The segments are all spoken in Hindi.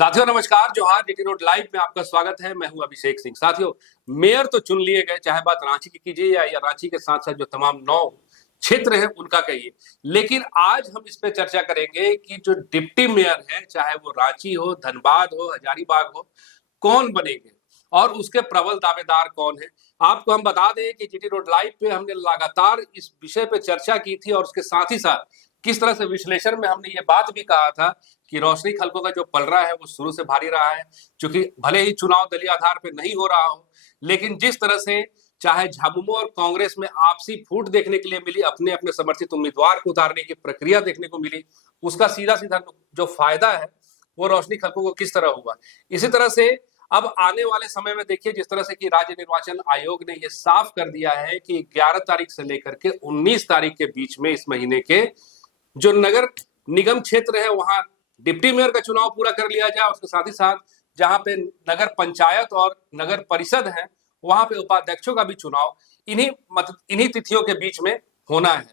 साथियों नमस्कार, जोहार। जीटी रोड लाइव में आपका स्वागत है। मैं हूं अभिषेक सिंह। साथियों, मेयर तो चुन लिए गए, चाहे बात रांची की कीजिए या रांची के साथ साथ जो तमाम 9 क्षेत्र है उनका कहिए, लेकिन आज हम इस पे चर्चा करेंगे कि जो डिप्टी मेयर है, चाहे वो रांची हो, धनबाद हो, हजारीबाग हो, कौन बनेंगे और उसके प्रबल दावेदार कौन है। आपको हम बता दें कि जीटी रोड लाइव पे हमने लगातार इस विषय पे चर्चा की थी और उसके साथ ही साथ किस तरह से विश्लेषण में हमने ये बात भी कहा था कि रोशनी खलको का जो पलड़ा है वो शुरू से भारी रहा है। क्योंकि भले ही चुनाव दलीय आधार पर नहीं हो रहा हो, लेकिन जिस तरह से चाहे झामुमो और कांग्रेस में आपसी फूट देखने के लिए मिली, अपने अपने समर्थित उम्मीदवार को उतारने की प्रक्रिया देखने को मिली, उसका सीधा सीधा जो फायदा है वो रोशनी खलको को किस तरह हुआ। इसी तरह से अब आने वाले समय में देखिए, जिस तरह से कि राज्य निर्वाचन आयोग ने ये साफ कर दिया है कि 11 तारीख से लेकर के 19 तारीख के बीच में इस महीने के जो नगर निगम क्षेत्र है वहां डिप्टी मेयर का चुनाव पूरा कर लिया जाए। उसके साथ ही साथ जहां पे नगर पंचायत और नगर परिषद है वहां पे उपाध्यक्षों का भी चुनाव इन्हीं तिथियों के बीच में होना है।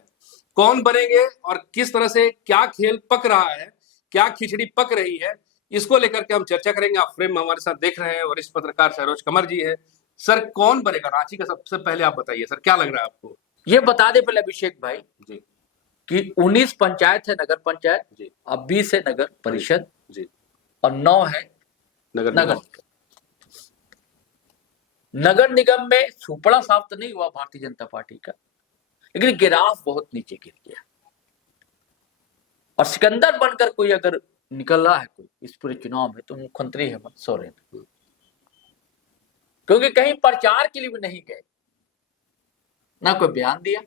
कौन बनेंगे और किस तरह से क्या खेल पक रहा है, क्या खिचड़ी पक रही है, इसको लेकर के हम चर्चा करेंगे। आप फ्रेम में हमारे साथ देख रहे हैं वरिष्ठ पत्रकार सरोज कमर जी है। सर, कौन बनेगा रांची का? सबसे पहले आप बताइए सर, क्या लग रहा है आपको? ये बता दे पहले अभिषेक भाई जी कि 19 पंचायत है नगर पंचायत जी, और 20 है नगर परिषद जी, और 9 है नगर निगम। नगर निगम में सुपड़ा साफ तो नहीं हुआ भारतीय जनता पार्टी का, लेकिन गिराफ बहुत नीचे गिर गया। और सिकंदर बनकर कोई अगर निकल रहा है कोई इस पूरे चुनाव में तो मुख्यमंत्री हेमंत सोरेन, क्योंकि कहीं प्रचार के लिए भी नहीं गए, ना कोई बयान दिया,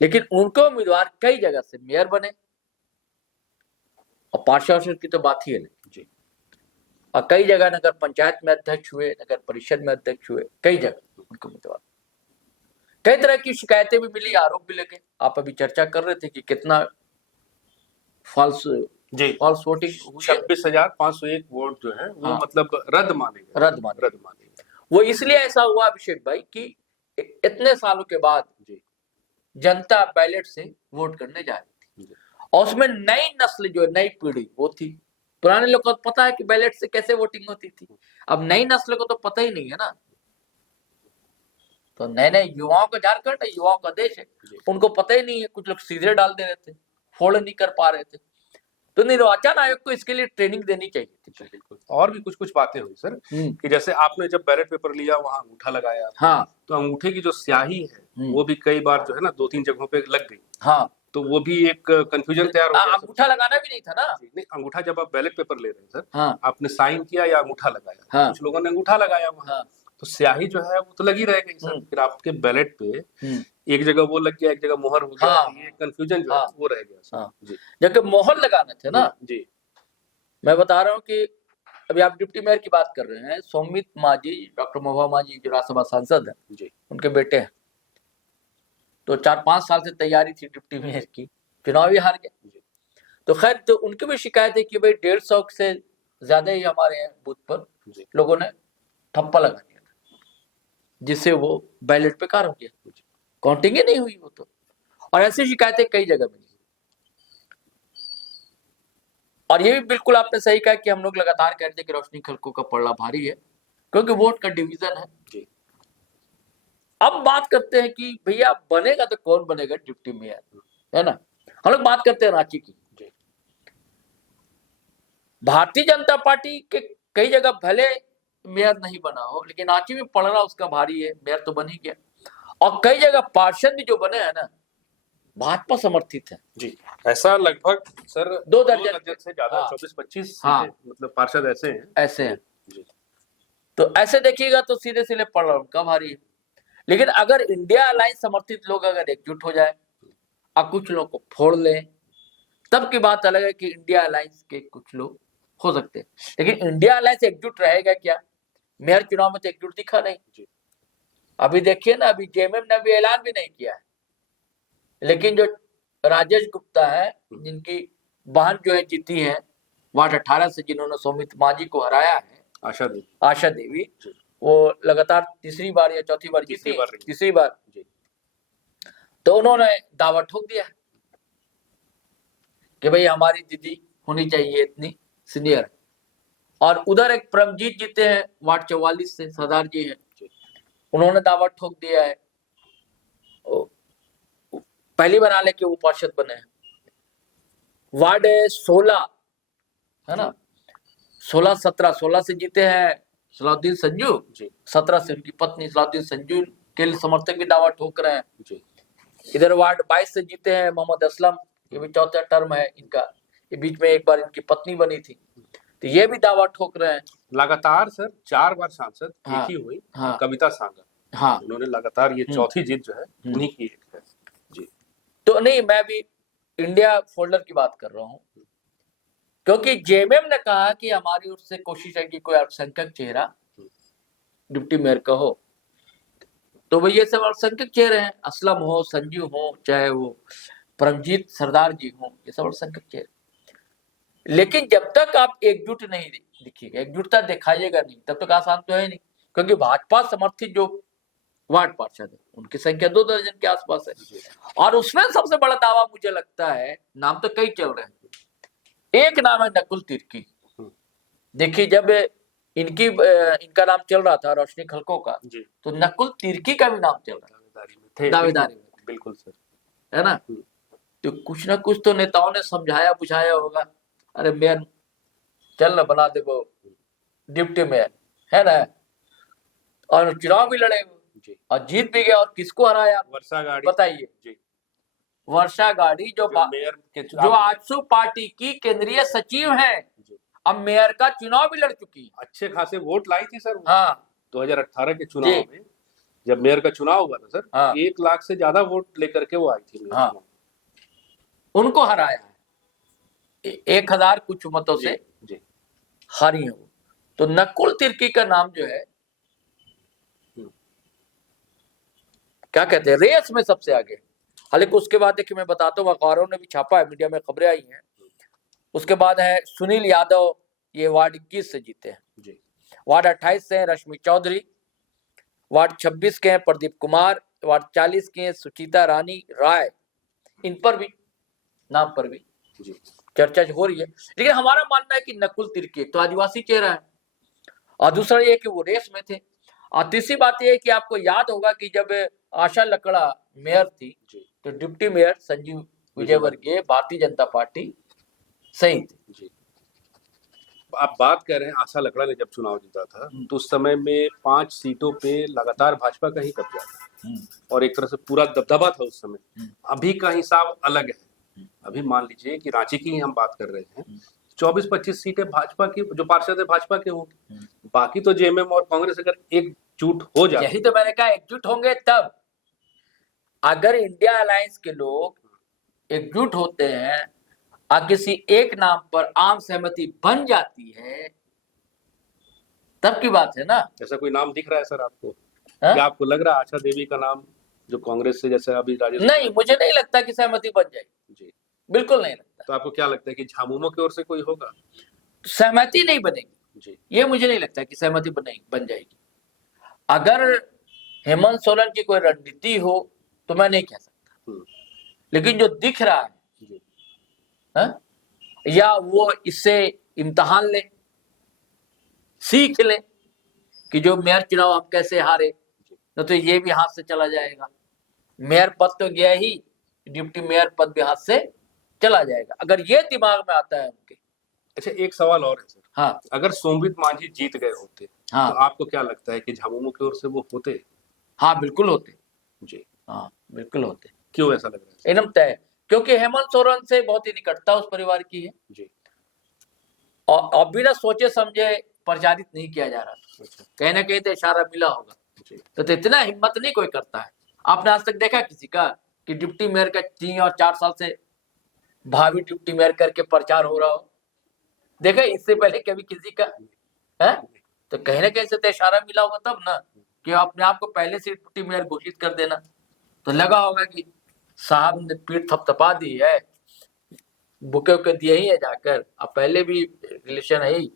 लेकिन उनको उम्मीदवार कई जगह से मेयर बने और पार्षद की तो बात ही है नहीं। और कई जगह नगर पंचायत में अध्यक्ष हुए, नगर परिषद में अध्यक्ष हुए, कई जगह उनके उम्मीदवार। कई तरह की शिकायतें भी मिली, आरोप भी लगे। आप अभी चर्चा कर रहे थे कि कितना फॉल्स वोटिंग, 26,501 वोट जो है वो मतलब रद्द माने। वो इसलिए ऐसा हुआ अभिषेक भाई कि इतने सालों के बाद जनता बैलेट से वोट करने जा रही थी और उसमें नई नस्ल जो नई पीढ़ी वो थी। पुराने लोग को पता है कि बैलेट से कैसे वोटिंग होती थी, अब नई नस्ल को तो पता ही नहीं है ना। तो नए नए युवाओं का झारखंड है, युवाओं का देश है, उनको पता ही नहीं है। कुछ लोग सीधे डाल दे रहे थे, फोल्ड नहीं कर पा रहे थे। तो निर्वाचन आयोग को इसके लिए ट्रेनिंग देनी चाहिए थी। बिल्कुल। और भी कुछ बातें हुई सर कि जैसे आपने जब बैलेट पेपर लिया वहां अंगूठा लगाया, तो अंगूठे की जो स्याही है वो भी कई बार जो है ना 2-3 जगहों पे लग गई। तो वो भी एक कंफ्यूजन तैयार हो गया। अंगूठा लगाना भी नहीं था ना। नहीं, अंगूठा जब आप बैलेट पेपर ले रहे हैं सर, आपने साइन किया या अंगूठा लगाया, कुछ लोगों ने अंगूठा लगाया वहां, तो स्याही जो है वो तो लगी रहेगी सर। फिर आपके बैलेट पे एक जगह वो लग गया, एक जगह मोहर हो गया, ये कंफ्यूजन जो है वो रह गया जी। जबकि मोहर लगाने थे ना जी। मैं बता रहा हूँ कि अभी आप डिप्टी मेयर की बात कर रहे हैं, सौमित मांझी, डॉक्टर महुआ मांझी जो राज्यसभा सांसद है जी, उनके बेटे हैं। तो 4-5 साल से तैयारी थी डिप्टी मेयर की, चुनाव ही हार गया। तो खैर, तो उनकी भी शिकायत है कि भाई 150 से ज्यादा ही हमारे बूथ पर लोगों ने ठप्पा लगा दिया था, जिससे वो बैलेट पे कार हो गया, काउंटिंग ही नहीं हुई वो तो। और ऐसी शिकायतें कई जगह मिली। और ये भी बिल्कुल आपने सही कहा कि हम लोग लगातार कह रहे थे कि रोशनी खलको का पलड़ा भारी है, क्योंकि वोट का डिवीजन है जी। अब बात करते हैं कि भैया बनेगा तो कौन बनेगा डिप्टी मेयर, है ना। हम लोग बात करते हैं रांची की। भारतीय जनता पार्टी के कई जगह भले मेयर नहीं बना हो, लेकिन रांची में पलड़ा उसका भारी है, मेयर तो बन ही गया। और कई जगह पार्षद भी जो बने हैं ना भाजपा समर्थित है जी। ऐसा लगभग सर 2 दर्जन से ज्यादा 24-25 मतलब पार्षद ऐसे हैं जी। तो ऐसे देखिएगा तो सीधे सीधे पलड़ा उनका भारी है। लेकिन अगर इंडिया अलायंस समर्थित लोग अगर एकजुट हो जाए और कुछ लोग को फोड़ ले, तब की बात अलग है कि इंडिया अलायंस के कुछ लोग हो सकते हैं। लेकिन इंडिया अलायंस एकजुट रहेगा क्या? मेयर चुनाव में तो एकजुट दिखा नहीं। अभी देखिए ना, अभी जेएमएम ने अभी ऐलान भी नहीं किया है, लेकिन जो राजेश गुप्ता है, जिनकी बहन जो है जीती है वार्ड 18 से, जिन्होंने सौमित मांझी को हराया है, आशा देवी, वो लगातार तीसरी बार या चौथी बार जीती, तीसरी बार। तो उन्होंने दावा ठोक दिया कि भाई हमारी दीदी होनी चाहिए इतनी सीनियर, और उधर एक परमजीत जीते हैं वार्ड 44 से, सरदार जी हैं, उन्होंने दावा ठोक दिया है, पहली बार आने के वो पार्षद बने हैं। वार्ड 16 है ना, 16 से जीते हैं सलाउद्दीन संजू, 17 से उनकी पत्नी सलाउद्दीन संजू के समर्थक भी दावा ठोक रहे हैं। इधर वार्ड 22 से जीते हैं मोहम्मद असलम, ये भी चौथा टर्म है इनका, ये बीच में एक बार इनकी पत्नी बनी थी, तो ये भी दावा ठोक रहे हैं। लगातार सर 4 बार सांसद हाँ, एक ही हुई, हाँ, कविता सांगा, हाँ, उन्होंने लगातार ये चौथी जीत जो है उन्हीं की एक है जी। तो नहीं, मैं भी इंडिया फोल्डर की बात कर रहा हूँ, क्योंकि जेएमएम ने कहा कि हमारी ओर से कोशिश है कि कोई अल्पसंख्यक चेहरा डिप्टी मेयर का हो, तो भाई ये सब अल्पसंख्यक चेहरे हैं, असलम हो, संजू हो, चाहे वो परमजीत सरदार जी हो, ये सब अल्पसंख्यक चेहरे। लेकिन जब तक आप एकजुट नहीं दिखिएगा, एकजुटता दिखाइएगा नहीं, तब तक आसान तो है नहीं, क्योंकि भाजपा समर्थित जो वार्ड पार्षद है उनकी संख्या 2 दर्जन के आसपास है, और उसमें सबसे बड़ा दावा मुझे लगता है, नाम तो कई चल रहे हैं, एक नाम है नकुल तिर्की। देखिए, जब इनका नाम चल रहा था रोशनी खलको का, तो नकुल तिर्की का भी नाम चल रहा था दावेदारी में, बिल्कुल सर, है ना। तो कुछ ना कुछ तो नेताओं ने समझाया बुझाया होगा, अरे मेयर चल ना बना दे वो डिप्टी मेयर, है ना, और चुनाव भी लड़े और जीत भी गया, और किसको हराया वर्षा गाड़ी, बताइए, वर्षा गाड़ी जो मेयर के जो आजसू पार्टी की केंद्रीय सचिव है, अब मेयर का चुनाव भी लड़ चुकी है, अच्छे खासे वोट लाई थी सर। हाँ, 2018 के चुनाव में जब मेयर का चुनाव हुआ था सर, हाँ, 1 लाख से ज्यादा वोट लेकर के वो आई थी। हाँ, उनको हराया है 1000 कुछ मतों से हारी है वो। तो नकुल तिर्की का नाम जो है, क्या कहते हैं, रेस में सबसे आगे। हालांकि उसके बाद देखिए मैं बताता हूँ, अखबारों ने भी छापा है, मीडिया में खबरें आई हैं। उसके बाद है सुनील यादव, ये वार्ड 21 से जीते हैं। वार्ड 28 से हैं रश्मि चौधरी, वार्ड 26 के हैं प्रदीप कुमार, वार्ड 40 के हैं सुचिता रानी राय। इन पर भी, नाम पर भी चर्चा हो रही है, लेकिन हमारा मानना है कि नकुल तिर्की एक तो आदिवासी चेहरा है, और दूसरा ये कि वो रेस में थे, और तीसरी बात यह है कि आपको याद होगा कि जब आशा लकड़ा मेयर थी, तो deputy mayor Sanjeev Vijayvargiya Bharatiya Janata party सही थी। आप बात कर रहे हैं आशा लकड़ा ने जब चुनाव जीता था, तो उस समय में 5 सीटों पे लगातार भाजपा का ही कब्जा था, और एक तरह से पूरा दबदबा था उस समय। अभी का हिसाब अलग है। अभी मान लीजिए कि रांची की ही हम बात कर रहे हैं, 24-25 सीटें भाजपा की, जो पार्षद है भाजपा के होंगे, बाकी तो जेएमएम और कांग्रेस अगर एकजुट हो जाए, यही तो मैंने कहा, एकजुट होंगे तब। अगर इंडिया अलायंस के लोग एकजुट होते हैं और किसी एक नाम पर आम सहमति बन जाती है, तब की बात है ना। ऐसा कोई नाम दिख रहा है सर आपको? क्या आपको लग रहा है आशा देवी का नाम जो कांग्रेस से, जैसे अभी राजेश? नहीं, मुझे नहीं लगता कि सहमति बन जाएगी जी, बिल्कुल नहीं लगता। तो आपको क्या लगता है कि झामुमो की ओर से कोई होगा? सहमति नहीं बनेगी जी, ये मुझे नहीं लगता कि सहमति बन जाएगी। अगर हेमंत सोरेन की कोई रणनीति हो तो मैं नहीं कह सकता, लेकिन जो दिख रहा है, या वो इससे इम्तिहान ले, सीख ले कि जो मेयर चुनाव हम कैसे हारे, तो ये भी हाथ से चला जाएगा। मेयर पद तो गया ही, डिप्टी मेयर पद भी हाथ से चला जाएगा, अगर ये दिमाग में आता है उनके। अच्छा, एक सवाल और है सर। हाँ, अगर सोमवीत मांझी जीत गए होते, हाँ, तो आपको क्या लगता है कि झामुमो की ओर से वो होते? हाँ, बिल्कुल होते जी, हाँ, बिल्कुल होते। क्यों ऐसा लग रहा है? एकदम तय, क्योंकि हेमंत सोरेन से बहुत ही निकटता उस परिवार की है जी, और अब बिना सोचे समझे प्रचारित नहीं किया जा रहा। अच्छा, कहीं ना कहीं तो इशारा मिला होगा, तो इतना हिम्मत नहीं कोई करता है। आपने आज तक देखा किसी का कि डिप्टी मेयर का 3 और 4 साल से भावी डिप्टी मेयर करके प्रचार हो रहा हो? देखा इससे पहले कभी किसी का है? तो कहीं ना कहीं से तो इशारा मिला होगा तब ना, कि अपने आप को पहले से डिप्टी मेयर घोषित कर देना। तो लगा होगा कि साहब ने पीठ थपथपा दी है, बुके उके दिए ही है जाकर, अब पहले भी रिलेशन है ही।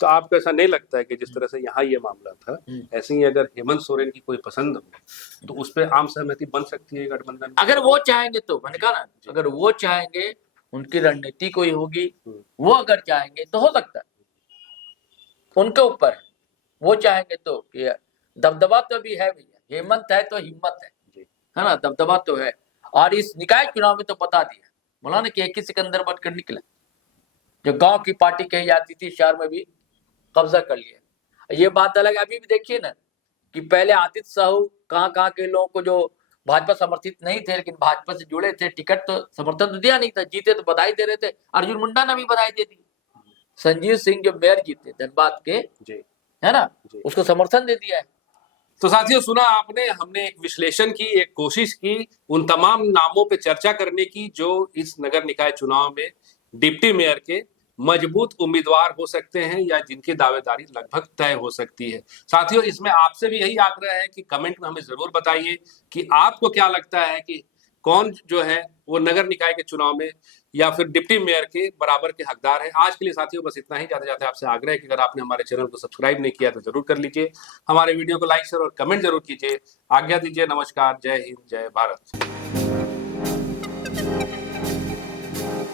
तो आपको ऐसा नहीं लगता है कि जिस तरह से यहाँ ये मामला था, ऐसे ही अगर हेमंत सोरेन की कोई पसंद हो तो उस पर आम सहमति बन सकती है गठबंधन? अगर वो चाहेंगे तो, मैंने कहा ना, अगर वो चाहेंगे उनकी रणनीति कोई होगी, वो अगर चाहेंगे तो हो सकता है, उनके ऊपर है। वो चाहेंगे तो ये दबदबा तो अभी है भैया, हेमंत है तो हिम्मत है ना, दबदबा तो है। और इस निकाय चुनाव में तो बता दिया बोला ना कि एक ही सिकंदर बनकर निकला, जो गांव की पार्टी कही जाती थी शहर में भी कब्जा कर लिया। ये बात अलग है, अभी भी देखिए ना कि पहले आतिश साहू कहाँ कहाँ के लोगों को जो भाजपा समर्थित नहीं थे लेकिन भाजपा से जुड़े थे, टिकट तो समर्थन तो दिया नहीं था, जीते तो बधाई दे रहे थे। अर्जुन मुंडा ने भी बधाई दे दी। संजीव सिंह जो मेयर जीते धनबाद के, है ना, उसको समर्थन दे दिया है। तो साथियों, सुना आपने, हमने एक विश्लेषण की, एक कोशिश की उन तमाम नामों पे चर्चा करने की जो इस नगर निकाय चुनाव में डिप्टी मेयर के मजबूत उम्मीदवार हो सकते हैं या जिनकी दावेदारी लगभग तय हो सकती है। साथियों, इसमें आपसे भी यही आग्रह है कि कमेंट में हमें जरूर बताइए कि आपको क्या लगता है कि कौन जो है वो नगर निकाय के चुनाव में या फिर डिप्टी मेयर के बराबर के हकदार है। आज के लिए साथियों बस इतना ही। जाते जाते आपसे आग्रह है कि अगर आपने हमारे चैनल को सब्सक्राइब नहीं किया तो जरूर कर लीजिए, हमारे वीडियो को लाइक शेयर और कमेंट जरूर कीजिए। आज्ञा दीजिए, नमस्कार, जय हिंद, जय भारत।